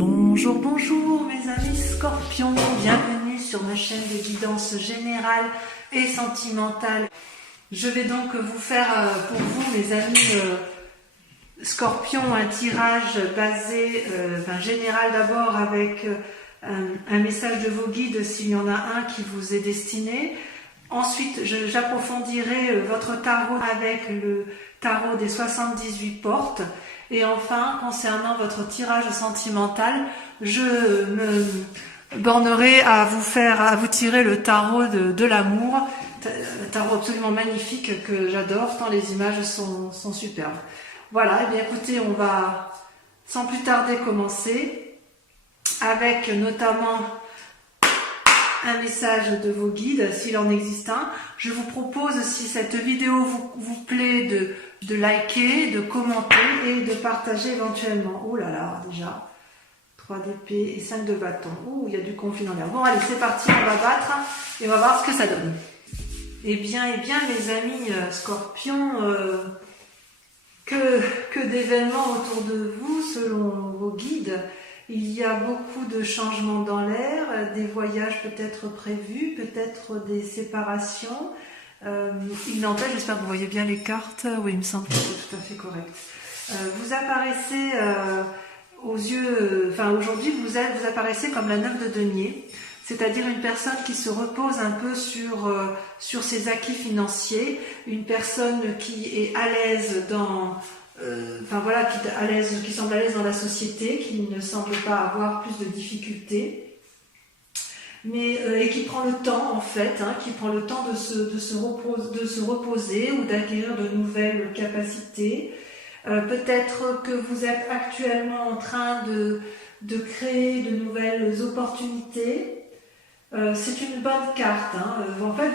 Bonjour, bonjour mes amis scorpions, bienvenue sur ma chaîne de guidance générale et sentimentale. Je vais donc vous faire pour vous mes amis scorpions un tirage basé, général d'abord avec un message de vos guides s'il y en a un qui vous est destiné. Ensuite j'approfondirai votre tarot avec le tarot des 78 portes. Et enfin, concernant votre tirage sentimental, je me bornerai à vous tirer le tarot de l'amour, un tarot absolument magnifique que j'adore, tant les images sont superbes. Voilà, et bien écoutez, on va sans plus tarder commencer avec notamment un message de vos guides, s'il en existe un. Je vous propose, si cette vidéo vous plaît, de liker, de commenter et de partager éventuellement. Oh là là, déjà, 3 d'épée et 5 de bâton. Oh, il y a du conflit dans l'air. Bon, allez, c'est parti, on va battre et on va voir ce que ça donne. Eh bien, mes amis scorpions, que d'événements autour de vous, selon vos guides. Il y a beaucoup de changements dans l'air, des voyages peut-être prévus, peut-être des séparations. Il n'empêche, j'espère que vous voyez bien les cartes. Oui, il me semble que c'est tout à fait correct. Vous apparaissez aux yeux, aujourd'hui vous apparaissez comme la 9 de denier, c'est-à-dire une personne qui se repose un peu sur ses acquis financiers, une personne qui est à l'aise dans qui semble à l'aise dans la société, qui ne semble pas avoir plus de difficultés, et qui prend le temps en fait, qui prend le temps de se reposer ou d'acquérir de nouvelles capacités. Peut-être que vous êtes actuellement en train de créer de nouvelles opportunités. C'est une bonne carte. En fait,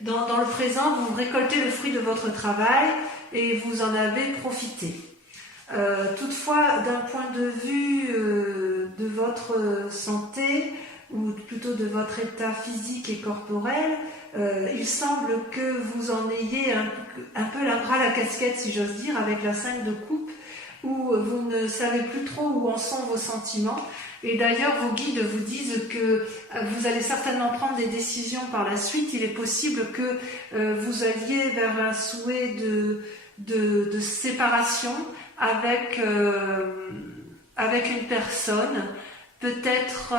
dans le présent, vous récoltez le fruit de votre travail et vous en avez profité. Toutefois, d'un point de vue de votre santé, ou plutôt de votre état physique et corporel, il semble que vous en ayez un peu ras la casquette, si j'ose dire, avec la 5 de coupe, où vous ne savez plus trop où en sont vos sentiments. Et d'ailleurs, vos guides vous disent que vous allez certainement prendre des décisions par la suite. Il est possible que vous alliez vers un souhait de séparation avec une personne. Peut-être,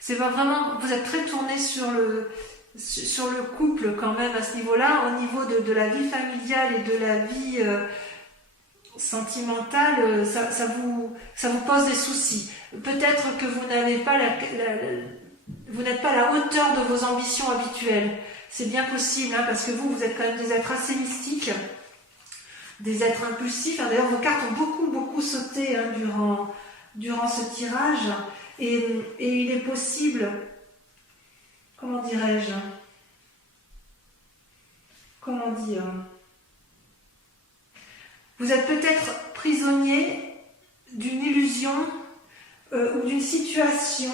c'est pas vraiment, vous êtes très tourné sur le couple quand même à ce niveau-là, au niveau de la vie familiale et de la vie sentimentale, ça vous pose des soucis. Peut-être que vous n'avez pas vous n'êtes pas à la hauteur de vos ambitions habituelles. C'est bien possible, parce que vous êtes quand même des êtres assez mystiques, des êtres impulsifs. D'ailleurs, vos cartes ont beaucoup sauté durant ce tirage. Et il est possible, comment dirais-je, comment dire, vous êtes peut-être prisonnier d'une illusion ou d'une situation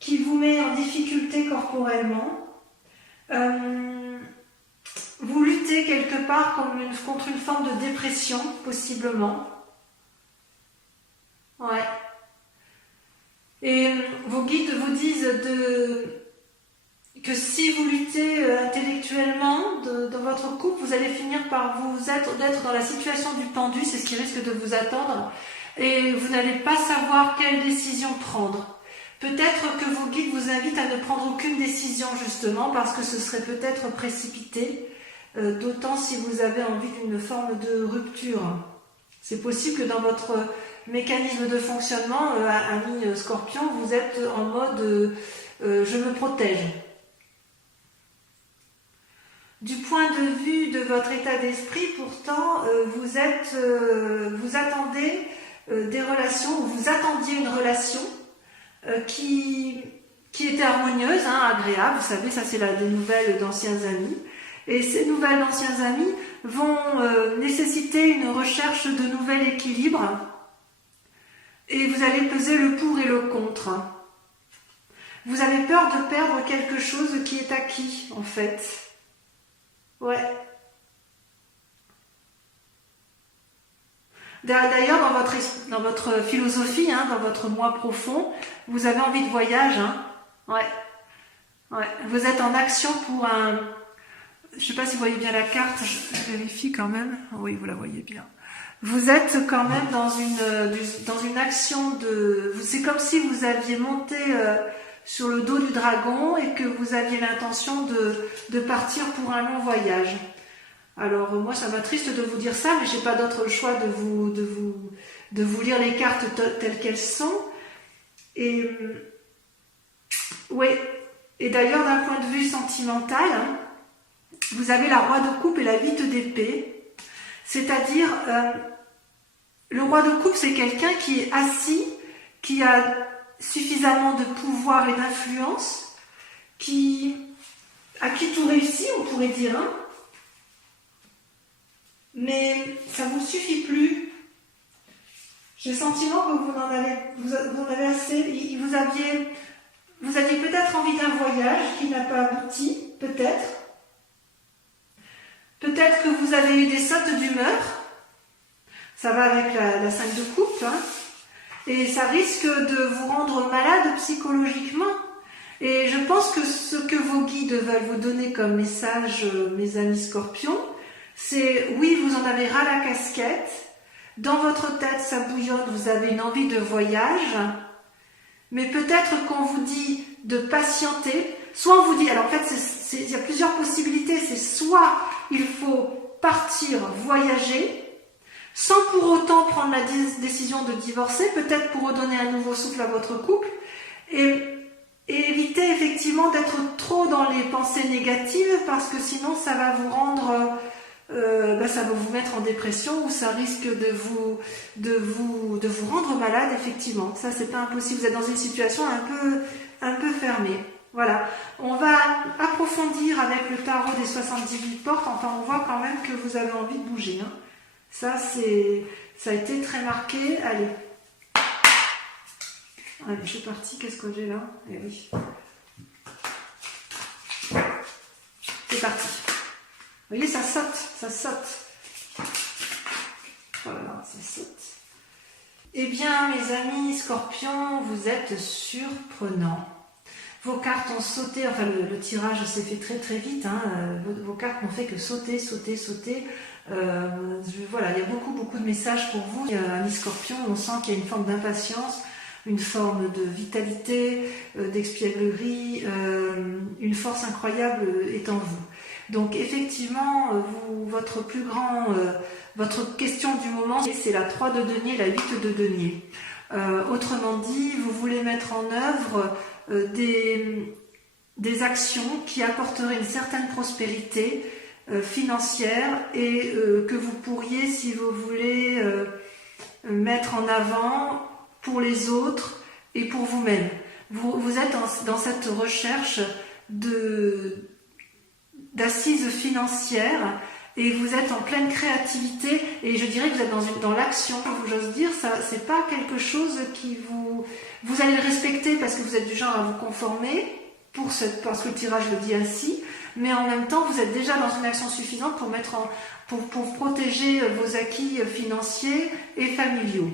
qui vous met en difficulté corporellement. Vous luttez quelque part contre une forme de dépression, possiblement. Ouais. Et vos guides vous disent que si vous luttez intellectuellement dans votre couple, vous allez finir par d'être dans la situation du pendu, c'est ce qui risque de vous attendre, et vous n'allez pas savoir quelle décision prendre. Peut-être que vos guides vous invitent à ne prendre aucune décision, justement, parce que ce serait peut-être précipité, d'autant si vous avez envie d'une forme de rupture. C'est possible que dans votre mécanisme de fonctionnement, ami scorpion, vous êtes en mode je me protège. Du point de vue de votre état d'esprit, pourtant, vous attendez des relations, ou vous attendiez une relation qui était harmonieuse, agréable. Vous savez, ça c'est des nouvelles d'anciens amis. Et ces nouvelles d'anciens amis vont nécessiter une recherche de nouvel équilibre. Et vous allez peser le pour et le contre. Vous avez peur de perdre quelque chose qui est acquis, en fait. Ouais. D'ailleurs, dans votre philosophie, hein, dans votre moi profond, vous avez envie de voyage. Hein. Ouais. Ouais. Vous êtes en action pour un... Je ne sais pas si vous voyez bien la carte, je vérifie quand même. Oui, vous la voyez bien. Vous êtes quand même dans une action de... C'est comme si vous aviez monté sur le dos du dragon et que vous aviez l'intention de partir pour un long voyage. Alors moi ça m'attriste de vous dire ça, mais j'ai pas d'autre choix de vous lire les cartes telles qu'elles sont. Et oui. Et d'ailleurs d'un point de vue sentimental, hein, vous avez la roi de coupe et la 8 d'épée. C'est-à-dire le roi de coupe c'est quelqu'un qui est assis, qui a suffisamment de pouvoir et d'influence, à qui tout réussit, on pourrait dire, hein. Mais ça vous suffit plus. J'ai le sentiment que vous en avez assez. Vous aviez peut-être envie d'un voyage qui n'a pas abouti, peut-être. Peut-être que vous avez eu des sautes d'humeur. Ça va avec la 5 de coupe, hein. Et ça risque de vous rendre malade psychologiquement. Et je pense que ce que vos guides veulent vous donner comme message, mes amis scorpions, c'est oui, vous en avez ras la casquette, dans votre tête ça bouillonne, vous avez une envie de voyage, mais peut-être qu'on vous dit de patienter, soit on vous dit, alors en fait il y a plusieurs possibilités, c'est soit il faut partir voyager, sans pour autant prendre la décision de divorcer, peut-être pour redonner un nouveau souffle à votre couple, et éviter effectivement d'être trop dans les pensées négatives, parce que sinon ça va vous rendre... ça va vous mettre en dépression ou ça risque de vous rendre malade, effectivement. Ça, c'est pas impossible. Vous êtes dans une situation un peu fermée. Voilà. On va approfondir avec le tarot des 78 portes. Enfin, on voit quand même que vous avez envie de bouger. Hein. Ça a été très marqué. Allez. Allez, je suis partie. Qu'est-ce que j'ai là? Eh oui. C'est parti. Vous voyez, ça saute. Voilà, ça saute. Eh bien, mes amis scorpions, vous êtes surprenants. Vos cartes ont sauté, enfin le tirage s'est fait très très vite, hein. Vos cartes n'ont fait que sauter. Voilà, il y a beaucoup de messages pour vous. Amis scorpions, on sent qu'il y a une forme d'impatience, une forme de vitalité, d'espièglerie, une force incroyable est en vous. Donc effectivement, votre question du moment, c'est la 3 de denier, la 8 de denier. Autrement dit, vous voulez mettre en œuvre des actions qui apporteraient une certaine prospérité financière et que vous pourriez, si vous voulez, mettre en avant pour les autres et pour vous-même. Vous êtes dans cette recherche d'assises financières et vous êtes en pleine créativité et je dirais que vous êtes dans l'action, j'ose dire, ça c'est pas quelque chose qui vous allez le respecter parce que vous êtes du genre à vous conformer parce que le tirage le dit ainsi, mais en même temps vous êtes déjà dans une action suffisante pour protéger vos acquis financiers et familiaux.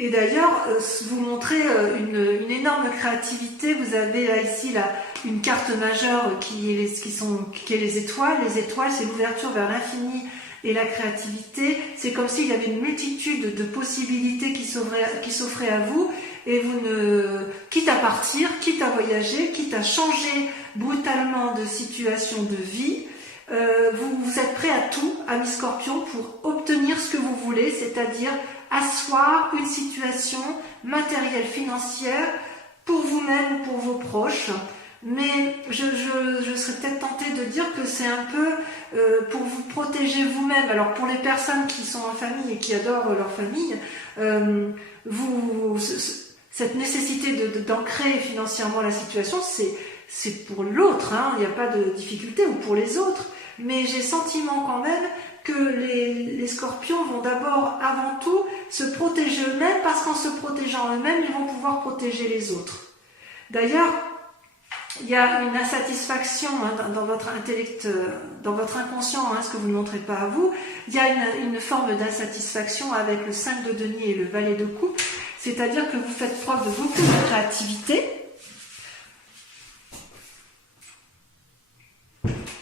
Et d'ailleurs, vous montrez une énorme créativité. Vous avez là, ici une carte majeure qui est les étoiles. Les étoiles, c'est l'ouverture vers l'infini et la créativité. C'est comme s'il y avait une multitude de possibilités qui s'offraient à vous. Et quitte à partir, quitte à voyager, quitte à changer brutalement de situation de vie, vous êtes prêt à tout, amis scorpions, pour obtenir ce que vous voulez, c'est-à-dire asseoir une situation matérielle, financière pour vous-même ou pour vos proches. Mais je serais peut-être tentée de dire que c'est un peu pour vous protéger vous-même. Alors pour les personnes qui sont en famille et qui adorent leur famille, cette nécessité d'ancrer financièrement la situation, c'est pour l'autre, hein, il n'y a pas de difficulté, ou pour les autres. Mais j'ai le sentiment quand même que les scorpions vont d'abord, avant tout, se protéger eux-mêmes, parce qu'en se protégeant eux-mêmes, ils vont pouvoir protéger les autres. D'ailleurs, il y a une insatisfaction dans votre intellect, dans votre inconscient, ce que vous ne montrez pas à vous. Il y a une forme d'insatisfaction avec le 5 de denier et le valet de coupe, c'est-à-dire que vous faites preuve de beaucoup de créativité.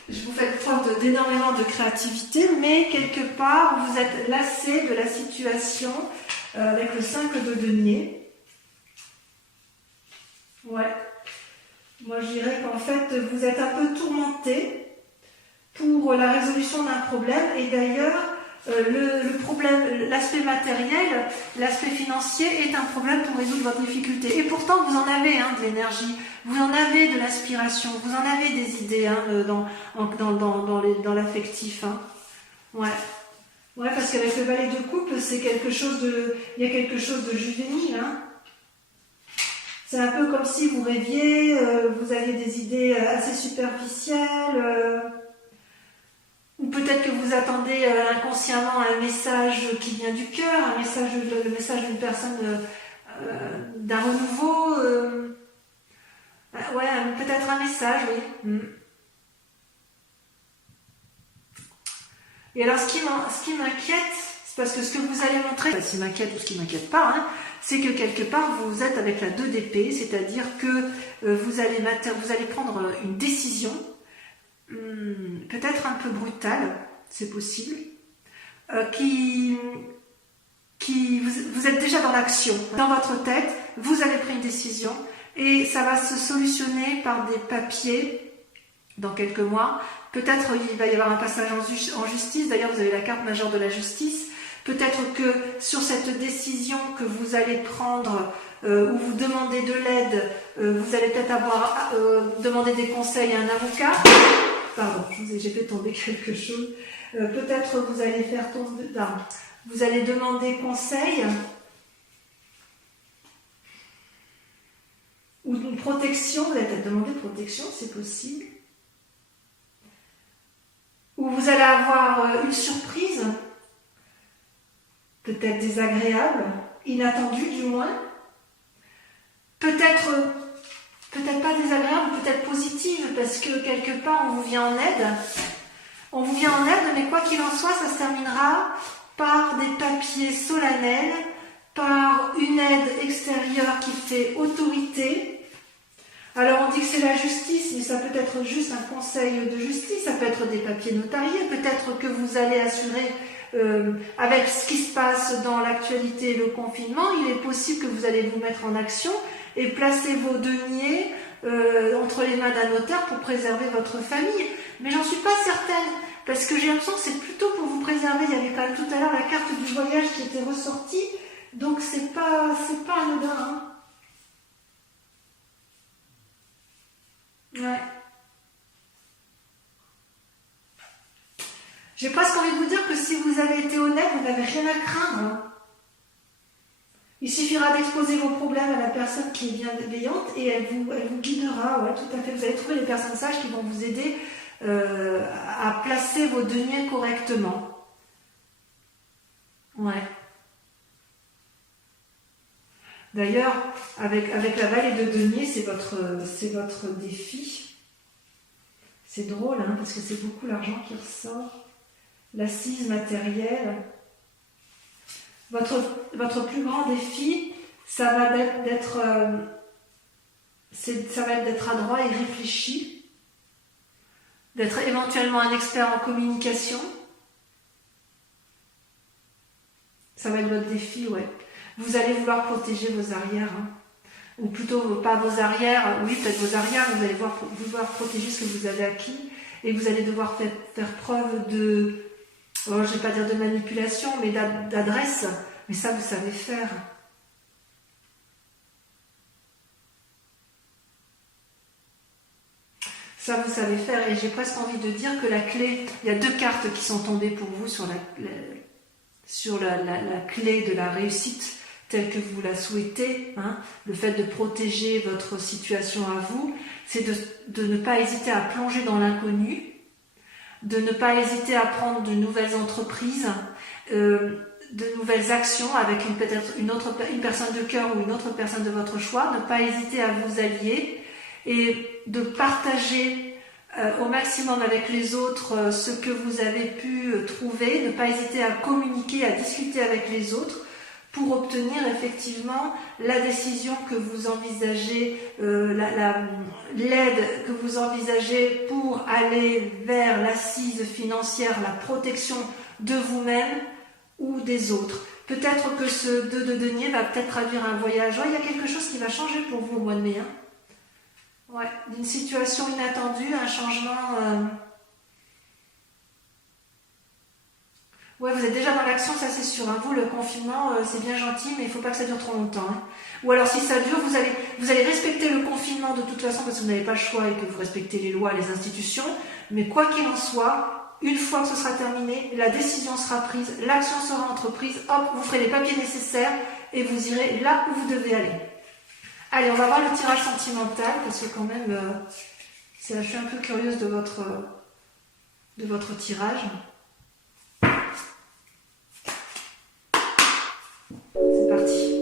Vous faites preuve d'énormément de créativité, mais quelque part, vous êtes lassé de la situation avec le 5 de denier. Ouais. Moi, je dirais qu'en fait, vous êtes un peu tourmenté pour la résolution d'un problème. Et d'ailleurs, le problème, l'aspect matériel, l'aspect financier est un problème pour résoudre votre difficulté. Et pourtant, vous en avez de l'énergie, vous en avez de l'inspiration, vous en avez des idées dans l'affectif. Ouais. Ouais, parce qu'avec le valet de coupe, c'est quelque chose il y a quelque chose de juvénile. C'est un peu comme si vous rêviez, vous aviez des idées assez superficielles, ou peut-être que vous attendez inconsciemment un message qui vient du cœur, le message d'une personne, d'un renouveau. Ouais, peut-être un message, oui. Et alors, ce qui m'inquiète, c'est parce que ce que vous allez montrer, ce qui m'inquiète ou ce qui m'inquiète pas, c'est que quelque part, vous êtes avec la 2 d'épée, c'est-à-dire que vous allez prendre une décision, peut-être un peu brutale, c'est possible, vous êtes déjà dans l'action. Dans votre tête, vous avez pris une décision et ça va se solutionner par des papiers dans quelques mois. Peut-être il va y avoir un passage en justice, d'ailleurs vous avez la carte majeure de la justice. Peut-être que sur cette décision que vous allez prendre, où vous demandez de l'aide, vous allez peut-être avoir demandé des conseils à un avocat. Pardon, j'ai fait tomber quelque chose. Peut-être vous allez faire tomber... Non, vous allez demander conseil ou une protection. Vous allez peut-être demander protection, c'est possible. Ou vous allez avoir une surprise, peut-être désagréable, inattendue du moins. Peut-être pas désagréable, peut-être positive, parce que quelque part on vous vient en aide. On vous vient en aide, mais quoi qu'il en soit, ça se terminera par des papiers solennels, par une aide extérieure qui fait autorité. Alors on dit que c'est la justice, mais ça peut être juste un conseil de justice, ça peut être des papiers notariés, peut-être que vous allez assurer, avec ce qui se passe dans l'actualité et le confinement, il est possible que vous allez vous mettre en action et placer vos deniers entre les mains d'un notaire pour préserver votre famille. Mais j'en suis pas certaine, parce que j'ai l'impression que c'est plutôt pour vous préserver. Il y avait quand même tout à l'heure la carte du voyage qui était ressortie, donc c'est pas anodin. Ouais. J'ai presque envie de vous dire que si vous avez été honnête, vous n'avez rien à craindre. Il suffira d'exposer vos problèmes à la personne qui est bienveillante et elle vous guidera. Ouais, tout à fait. Vous allez trouver les personnes sages qui vont vous aider à placer vos deniers correctement. Ouais. D'ailleurs, avec la vallée de denier, c'est votre défi. C'est drôle, parce que c'est beaucoup l'argent qui ressort. L'assise matérielle. Votre plus grand défi, ça va être d'être adroit et réfléchi, d'être éventuellement un expert en communication. Ça va être votre défi, ouais. Vous allez vouloir protéger vos arrières, ou plutôt pas vos arrières, oui peut-être vos arrières, vous allez vouloir protéger ce que vous avez acquis, et vous allez devoir faire preuve de, je ne vais pas dire de manipulation, mais d'adresse, mais ça vous savez faire. Ça vous savez faire, et j'ai presque envie de dire que la clé, il y a 2 cartes qui sont tombées pour vous sur la clé de la réussite telle que vous la souhaitez, le fait de protéger votre situation à vous, c'est de ne pas hésiter à plonger dans l'inconnu, de ne pas hésiter à prendre de nouvelles entreprises, de nouvelles actions avec peut-être une personne de cœur ou une autre personne de votre choix, ne pas hésiter à vous allier et de partager au maximum avec les autres ce que vous avez pu trouver, ne pas hésiter à communiquer, à discuter avec les autres pour obtenir effectivement la décision que vous envisagez, l'aide que vous envisagez pour aller vers l'assise financière, la protection de vous-même ou des autres. Peut-être que ce 2 de denier va peut-être traduire un voyage. Ouais, il y a quelque chose qui va changer pour vous au mois de mai. Hein. Ouais, d'une situation inattendue, un changement. Ouais, vous êtes déjà dans l'action, ça c'est sûr. Hein. Vous, le confinement, c'est bien gentil, mais il ne faut pas que ça dure trop longtemps. Hein. Ou alors, si ça dure, vous allez respecter le confinement de toute façon parce que vous n'avez pas le choix et que vous respectez les lois, les institutions. Mais quoi qu'il en soit, une fois que ce sera terminé, la décision sera prise, l'action sera entreprise. Hop, vous ferez les papiers nécessaires et vous irez là où vous devez aller. Allez, on va voir le tirage sentimental, parce que quand même, je suis un peu curieuse de votre tirage. C'est parti.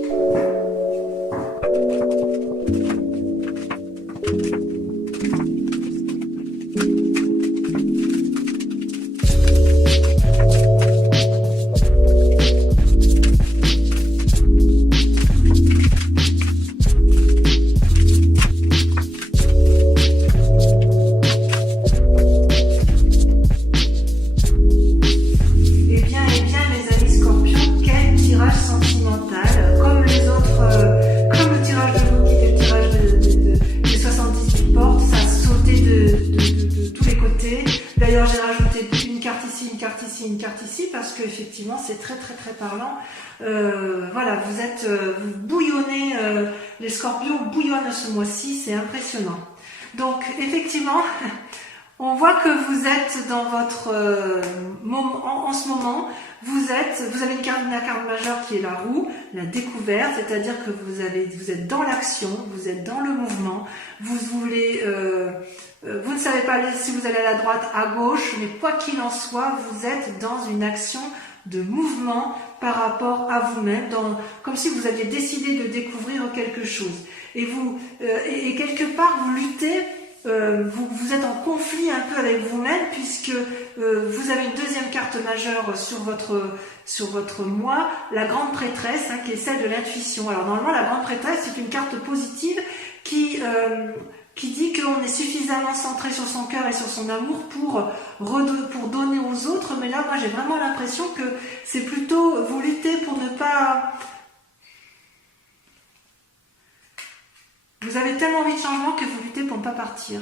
Effectivement, c'est très parlant. Voilà, vous bouillonnez, les scorpions bouillonnent ce mois-ci, c'est impressionnant. Donc, effectivement, on voit que vous êtes dans votre moment, en ce moment, vous avez la carte majeure qui est la roue, la découverte, c'est-à-dire que vous êtes dans l'action, vous êtes dans le mouvement, vous ne savez pas si vous allez à la droite, à gauche, mais quoi qu'il en soit, vous êtes dans une action de mouvement par rapport à vous-même, comme si vous aviez décidé de découvrir quelque chose. Et et quelque part, vous luttez, vous êtes en conflit un peu avec vous-même, puisque vous avez une deuxième carte majeure sur votre moi, la grande prêtresse, hein, qui est celle de l'intuition. Alors normalement, la grande prêtresse, c'est une carte positive qui dit qu'on est suffisamment centré sur son cœur et sur son amour pour donner aux autres, mais là, moi, j'ai vraiment l'impression que c'est plutôt, vous luttez pour ne pas... Vous avez tellement envie de changement que vous luttez pour ne pas partir.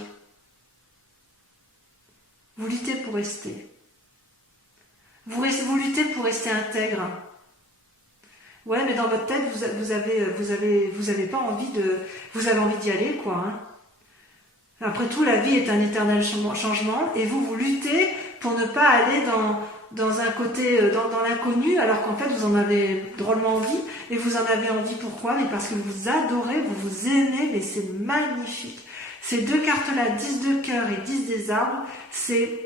Vous luttez pour rester. Vous luttez pour rester intègre. Ouais, mais dans votre tête, vous avez pas envie vous avez envie d'y aller, quoi, hein. Après tout, la vie est un éternel changement et vous luttez pour ne pas aller dans un côté, dans l'inconnu, alors qu'en fait vous en avez drôlement envie. Et vous en avez envie pourquoi? Mais parce que vous adorez, vous aimez, mais c'est magnifique. Ces deux cartes-là, 10 de cœur et 10 des arbres, c'est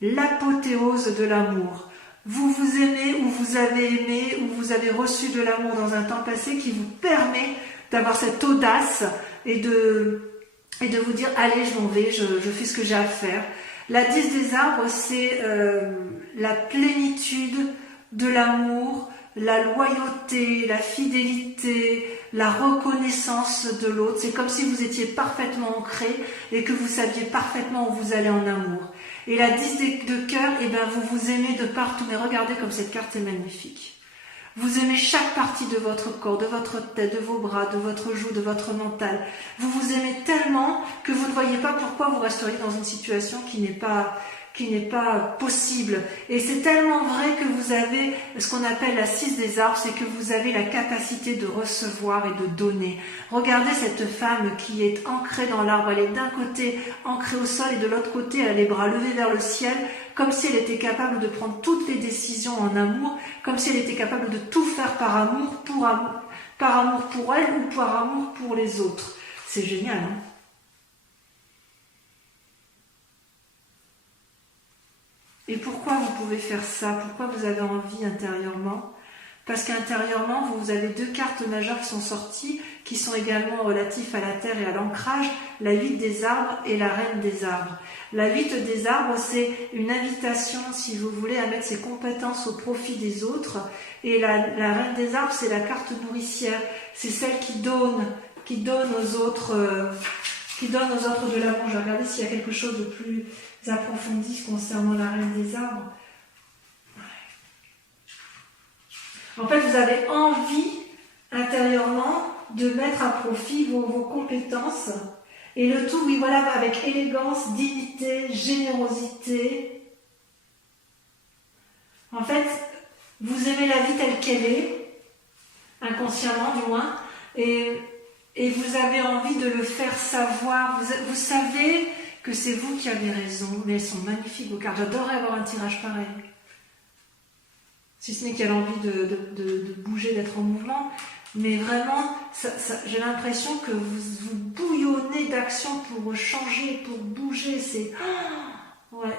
l'apothéose de l'amour. Vous vous aimez ou vous avez aimé ou vous avez reçu de l'amour dans un temps passé qui vous permet d'avoir cette audace et de vous dire, allez, je m'en vais, je fais ce que j'ai à faire. La 10 des arbres, c'est la plénitude de l'amour, la loyauté, la fidélité, la reconnaissance de l'autre. C'est comme si vous étiez parfaitement ancré et que vous saviez parfaitement où vous allez en amour. Et la 10 de cœur, eh ben, vous vous aimez de partout. Mais regardez comme cette carte est magnifique. Vous aimez chaque partie de votre corps, de votre tête, de vos bras, de votre joue, de votre mental. Vous vous aimez tellement que vous ne voyez pas pourquoi vous resteriez dans une situation qui n'est pas possible. Et c'est tellement vrai que vous avez ce qu'on appelle la 6 des arbres, c'est que vous avez la capacité de recevoir et de donner. Regardez cette femme qui est ancrée dans l'arbre. Elle est d'un côté ancrée au sol et de l'autre côté elle a les bras levés vers le ciel, comme si elle était capable de prendre toutes les décisions en amour, comme si elle était capable de tout faire par amour pour elle ou par amour pour les autres. C'est génial, hein? Et pourquoi vous pouvez faire ça? Pourquoi vous avez envie intérieurement? parce qu'intérieurement, vous avez 2 cartes majeures qui sont sorties, qui sont également relatifs à la terre et à l'ancrage, la 8 des arbres et la reine des arbres. La 8 des arbres, c'est une invitation, si vous voulez, à mettre ses compétences au profit des autres. Et la reine des arbres, c'est la carte nourricière. C'est celle qui donne aux autres, de l'amour. Je vais regarder s'il y a quelque chose de plus approfondi concernant la reine des arbres. En fait, vous avez envie intérieurement de mettre à profit vos compétences. Et le tout, oui, voilà, avec élégance, dignité, générosité. En fait, vous aimez la vie telle qu'elle est, inconsciemment du moins, et vous avez envie de le faire savoir. Vous savez que c'est vous qui avez raison, mais elles sont magnifiques vos cartes. J'adorerais avoir un tirage pareil. Si ce n'est qu'elle a envie de bouger, d'être en mouvement. Mais vraiment, j'ai l'impression que vous bouillonnez d'action pour changer, pour bouger. C'est... ouais.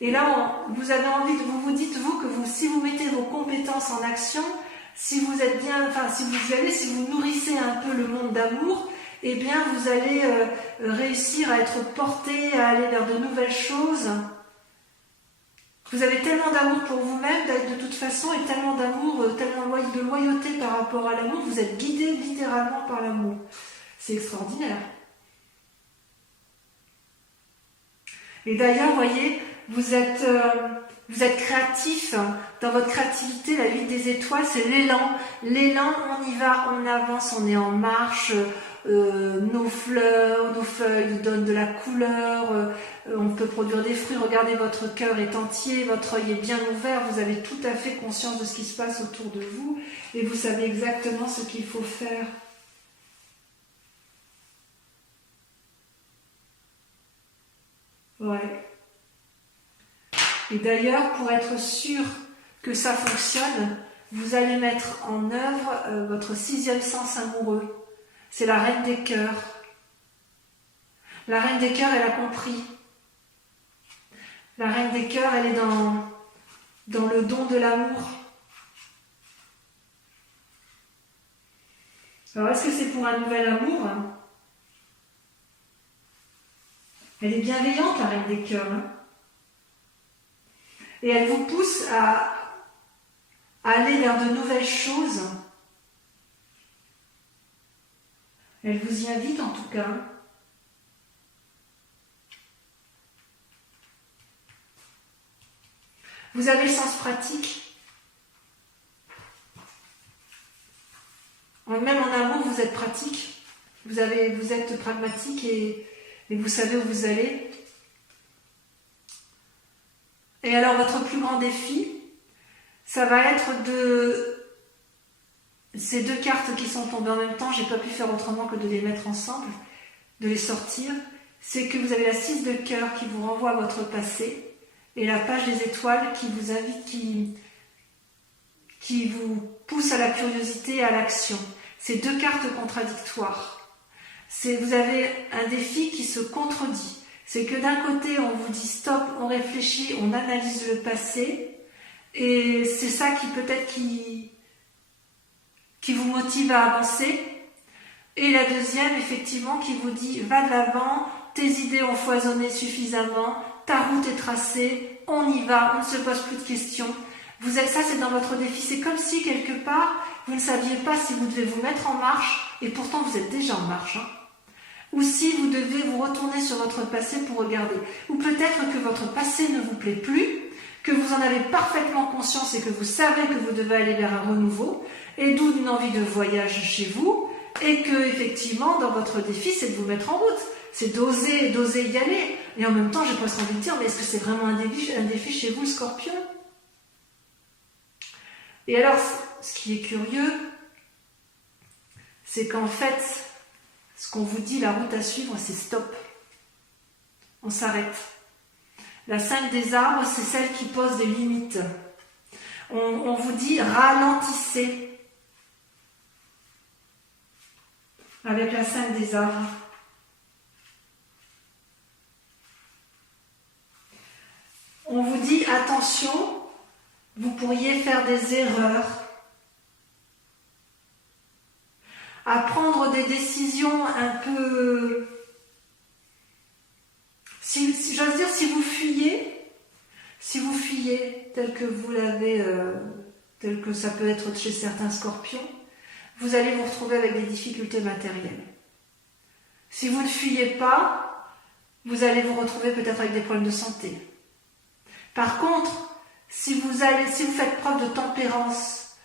Et là, vous avez envie, vous dites, vous, que si vous mettez vos compétences en action, si vous êtes bien, enfin, si vous nourrissez un peu le monde d'amour, eh bien, vous allez réussir à être porté, à aller vers de nouvelles choses. Vous avez tellement d'amour pour vous-même, de toute façon, et tellement d'amour, tellement de loyauté par rapport à l'amour, vous êtes guidé littéralement par l'amour. C'est extraordinaire. Et d'ailleurs, vous voyez, vous êtes créatif. Dans votre créativité, la 8 des étoiles, c'est l'élan. L'élan, on y va, on avance, on est en marche. Nos fleurs, nos feuilles nous donnent de la couleur, on peut produire des fruits. Regardez, votre cœur est entier, votre œil est bien ouvert, vous avez tout à fait conscience de ce qui se passe autour de vous et vous savez exactement ce qu'il faut faire. Ouais. Et d'ailleurs, pour être sûr que ça fonctionne, vous allez mettre en œuvre votre 6e sens amoureux. C'est la reine des cœurs. La reine des cœurs, elle a compris. La reine des cœurs, elle est dans le don de l'amour. Alors, est-ce que c'est pour un nouvel amour? Elle est bienveillante, la reine des cœurs. Et elle vous pousse à aller vers de nouvelles choses. Elle vous y invite en tout cas. Vous avez le sens pratique. Même en amour, vous êtes pratique. Vous êtes pragmatique et vous savez où vous allez. Et alors, votre plus grand défi, ça va être de... Ces 2 cartes qui sont tombées en même temps, j'ai pas pu faire autrement que de les mettre ensemble, de les sortir. C'est que vous avez la 6 de cœur qui vous renvoie à votre passé et la page des étoiles qui vous invite, qui vous pousse à la curiosité et à l'action. C'est 2 cartes contradictoires. Vous avez un défi qui se contredit. C'est que d'un côté, on vous dit stop, on réfléchit, on analyse le passé et c'est ça qui peut-être qui vous motive à avancer, et la deuxième, effectivement, qui vous dit va de l'avant, tes idées ont foisonné suffisamment, ta route est tracée, on y va, on ne se pose plus de questions. Ça, c'est dans votre défi. C'est comme si, quelque part, vous ne saviez pas si vous devez vous mettre en marche, et pourtant vous êtes déjà en marche. Ou si vous devez vous retourner sur votre passé pour regarder. Ou peut-être que votre passé ne vous plaît plus, que vous en avez parfaitement conscience et que vous savez que vous devez aller vers un renouveau, et d'où une envie de voyage chez vous, et que effectivement dans votre défi c'est de vous mettre en route, c'est d'oser y aller. Et en même temps j'ai presque envie de dire, mais est-ce que c'est vraiment un défi chez vous, le Scorpion? Et alors ce qui est curieux, c'est qu'en fait ce qu'on vous dit, la route à suivre, c'est stop, on s'arrête. La 5 des arbres, c'est celle qui pose des limites. On vous dit ralentissez. Avec la 5 des arbres. On vous dit attention, vous pourriez faire des erreurs, à prendre des décisions un peu, si j'ose dire, si vous fuyez tel que vous l'avez, tel que ça peut être chez certains scorpions, vous allez vous retrouver avec des difficultés matérielles. Si vous ne fuyez pas, vous allez vous retrouver peut-être avec des problèmes de santé. Par contre, si vous faites preuve de tempérance,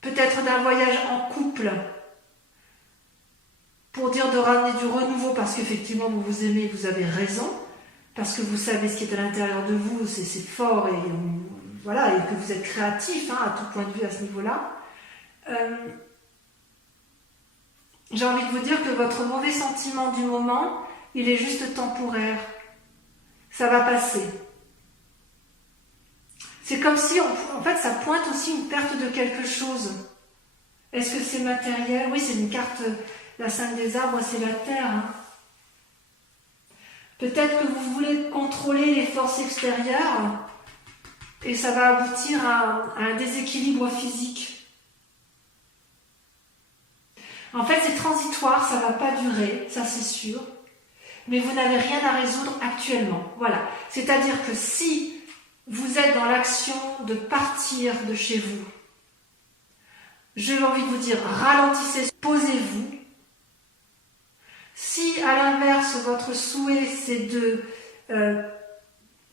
peut-être d'un voyage en couple, pour dire de ramener du renouveau, parce qu'effectivement vous vous aimez, vous avez raison, parce que vous savez ce qui est à l'intérieur de vous, c'est fort, et voilà, et que vous êtes créatif à tout point de vue à ce niveau-là. J'ai envie de vous dire que votre mauvais sentiment du moment, il est juste temporaire. Ça va passer. C'est comme si, en fait, ça pointe aussi une perte de quelque chose. Est-ce que c'est matériel? Oui, c'est une carte, la 5 des arbres, c'est la terre. Hein. Peut-être que vous voulez contrôler les forces extérieures et ça va aboutir à un déséquilibre physique. En fait, c'est transitoire, ça ne va pas durer, ça c'est sûr. Mais vous n'avez rien à résoudre actuellement. Voilà. C'est-à-dire que si vous êtes dans l'action de partir de chez vous, j'ai envie de vous dire, ralentissez, posez-vous. Si à l'inverse, votre souhait c'est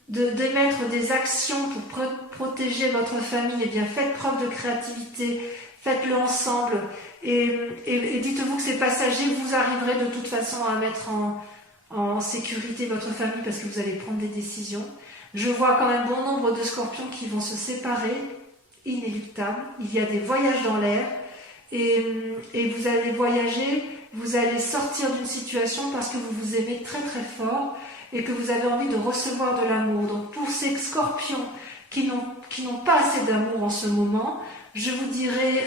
d'émettre des actions pour protéger votre famille, eh bien faites preuve de créativité, faites-le ensemble et dites-vous que c'est passager, vous arriverez de toute façon à mettre en sécurité votre famille parce que vous allez prendre des décisions. Je vois quand même bon nombre de scorpions qui vont se séparer, inéluctable. Il y a des voyages dans l'air et vous allez voyager, vous allez sortir d'une situation parce que vous vous aimez très très fort et que vous avez envie de recevoir de l'amour. Donc pour ces scorpions qui n'ont pas assez d'amour en ce moment, je vous dirais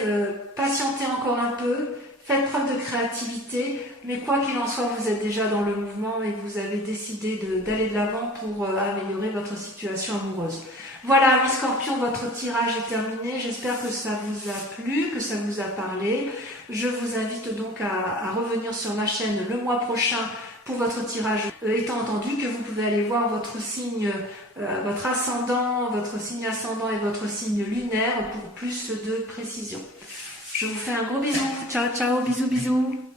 patientez encore un peu, faites preuve de créativité, mais quoi qu'il en soit, vous êtes déjà dans le mouvement et vous avez décidé d'aller de l'avant pour améliorer votre situation amoureuse. Voilà, mes scorpions, votre tirage est terminé. J'espère que ça vous a plu, que ça vous a parlé. Je vous invite donc à revenir sur ma chaîne le mois prochain pour votre tirage, étant entendu que vous pouvez aller voir votre signe, votre ascendant, votre signe ascendant et votre signe lunaire pour plus de précision. Je vous fais un gros bisou. Ciao, ciao, bisous, bisous.